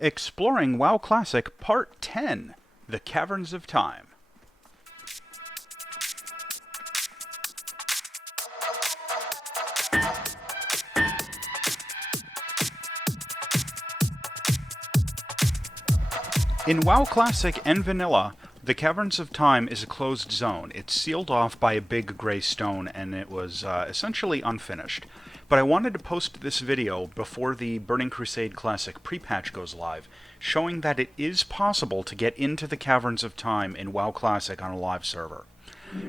Exploring WoW Classic Part 10, The Caverns of Time. In WoW Classic and Vanilla, the Caverns of Time is a closed zone. It's sealed off by a big gray stone, and it was essentially unfinished. But I wanted to post this video before the Burning Crusade Classic pre-patch goes live, showing that it is possible to get into the Caverns of Time in WoW Classic on a live server.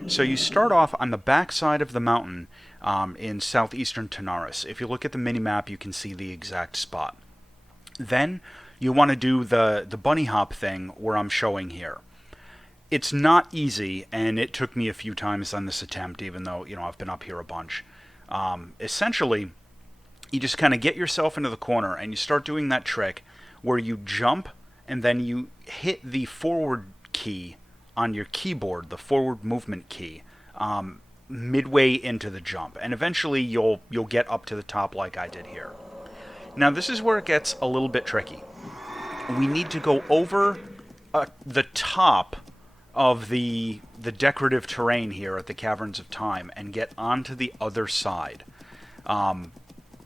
So you start off on the back side of the mountain in southeastern Tanaris. If you look at the minimap, you can see the exact spot. Then you want to do the bunny hop thing where I'm showing here. It's not easy, and it took me a few times on this attempt, even though, I've been up here a bunch. Essentially, you just kind of get yourself into the corner, and you start doing that trick where you jump, and then you hit the forward key on your keyboard, the forward movement key, midway into the jump. And eventually, you'll get up to the top like I did here. Now, this is where it gets a little bit tricky. We need to go over the top of the decorative terrain here at the Caverns of Time and get onto the other side.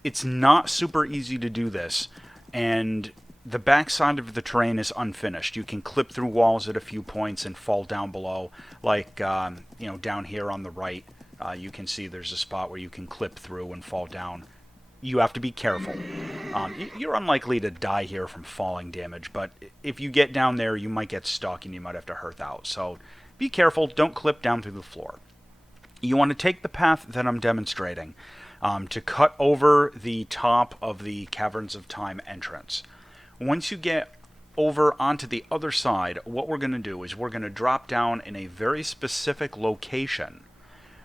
It's not super easy to do this, and the back side of the terrain is unfinished. You can clip through walls at a few points and fall down below, like down here on the right. You can see there's a spot where you can clip through and fall down. You have to be careful. You're unlikely to die here from falling damage, but if you get down there, you might get stuck and you might have to hearth out. So be careful, don't clip down through the floor. You want to take the path that I'm demonstrating to cut over the top of the Caverns of Time entrance. Once you get over onto the other side, what we're going to do is we're going to drop down in a very specific location.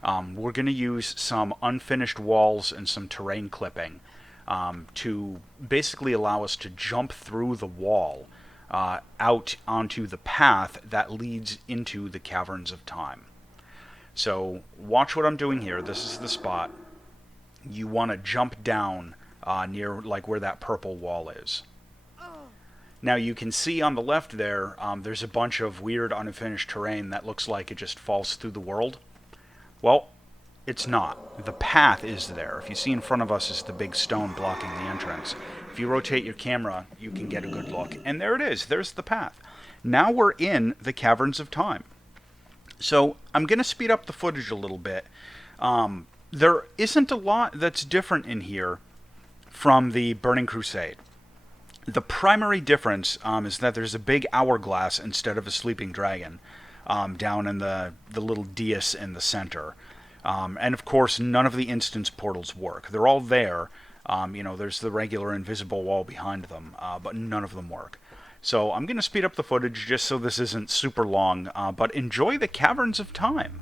We're going to use some unfinished walls and some terrain clipping to basically allow us to jump through the wall out onto the path that leads into the Caverns of Time. So watch what I'm doing here. This is the spot. You want to jump down near like where that purple wall is. Now you can see on the left there, there's a bunch of weird unfinished terrain that looks like it just falls through the world. Well, it's not. The path is there. If you see in front of us is the big stone blocking the entrance. If you rotate your camera, you can get a good look. And there it is. There's the path. Now we're in the Caverns of Time. So I'm going to speed up the footage a little bit. There isn't a lot that's different in here from the Burning Crusade. The primary difference is that there's a big hourglass instead of a sleeping dragon. Down in the little dais in the center. And of course, none of the instance portals work. They're all there. There's the regular invisible wall behind them, but none of them work. So I'm going to speed up the footage just so this isn't super long, but enjoy the Caverns of Time.